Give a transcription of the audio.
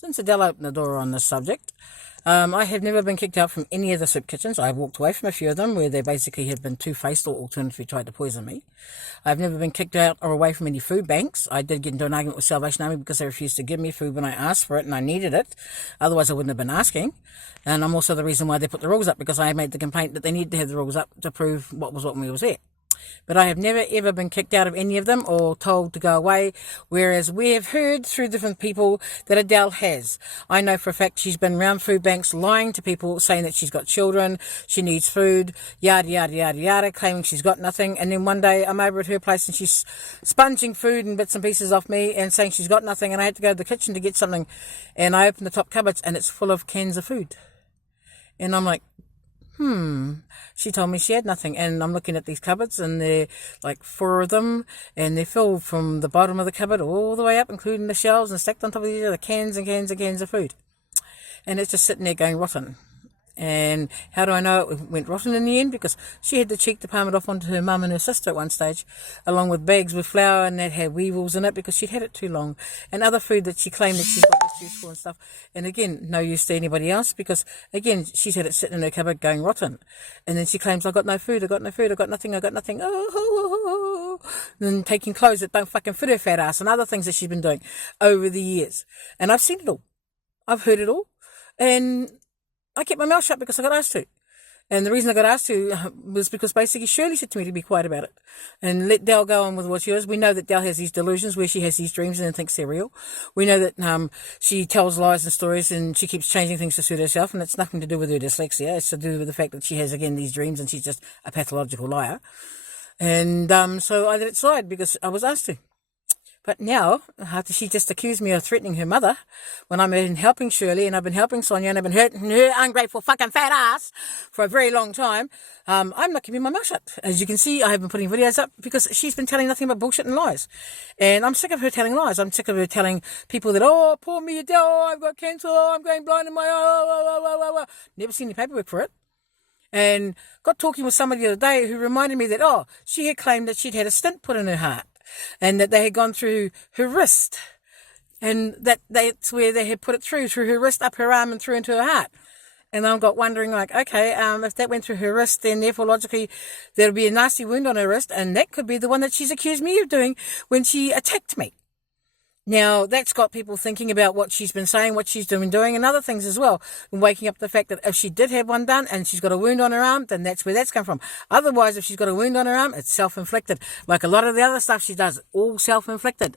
Since Adele opened the door on this subject, I have never been kicked out from any of the soup kitchens. I've walked away from a few of them where they basically have been two-faced or alternatively tried to poison me. I've never been kicked out or away from any food banks. I did get into an argument with Salvation Army because they refused to give me food when I asked for it and I needed it. Otherwise, I wouldn't have been asking. And I'm also the reason why they put the rules up, because I made the complaint that they needed to have the rules up to prove what was what when we was there. But I have never ever been kicked out of any of them or told to go away, whereas we have heard through different people that Adele has. I know for a fact she's been around food banks lying to people, saying that she's got children, she needs food, yada, yada, yada, yada, claiming she's got nothing. And then one day I'm over at her place and she's sponging food and bits and pieces off me and saying she's got nothing, and I had to go to the kitchen to get something, and I opened the top cupboards and it's full of cans of food. And I'm like, she told me she had nothing, and I'm looking at these cupboards and they're like 4 of them, and they're filled from the bottom of the cupboard all the way up, including the shelves, and stacked on top of each other, cans and cans and cans of food. And it's just sitting there going rotten. And how do I know it went rotten in the end? Because she had the cheek to palm it off onto her mum and her sister at one stage, along with bags with flour, and that had weevils in it because she'd had it too long, and other food that she claimed that she's got this use for and stuff. And again, no use to anybody else, because again, she's had it sitting in her cupboard going rotten. And then she claims, I got no food, I got no food, I got nothing, I got nothing. Oh. And then taking clothes that don't fucking fit her fat ass and other things that she's been doing over the years. And I've seen it all. I've heard it all. And I kept my mouth shut because I got asked to. And the reason I got asked to was because basically Shirley said to me to be quiet about it and let Dell go on with what she was. We know that Dell has these delusions where she has these dreams and thinks they're real. We know that she tells lies and stories and she keeps changing things to suit herself, and it's nothing to do with her dyslexia. It's to do with the fact that she has, again, these dreams and she's just a pathological liar. And so I let it slide because I was asked to. But now, after she just accused me of threatening her mother, when I've been helping Shirley and I've been helping Sonia and I've been hurting her ungrateful fucking fat ass for a very long time, I'm not keeping my mouth shut. As you can see, I have been putting videos up because she's been telling nothing but bullshit and lies. And I'm sick of her telling lies. I'm sick of her telling people that, oh, poor me, Adele, oh, I've got cancer, oh, I'm going blind in my eye, Never seen any paperwork for it. And got talking with somebody the other day who reminded me that, she had claimed that she'd had a stent put in her heart, and that they had gone through her wrist, and that's where they had put it through her wrist, up her arm and through into her heart. And I got wondering, like, okay, if that went through her wrist, then therefore logically there'll be a nasty wound on her wrist, and that could be the one that she's accused me of doing when she attacked me. Now, that's got people thinking about what she's been saying, what she's been doing, and other things as well. And waking up the fact that if she did have one done and she's got a wound on her arm, then that's where that's come from. Otherwise, if she's got a wound on her arm, it's self-inflicted. Like a lot of the other stuff she does, all self-inflicted.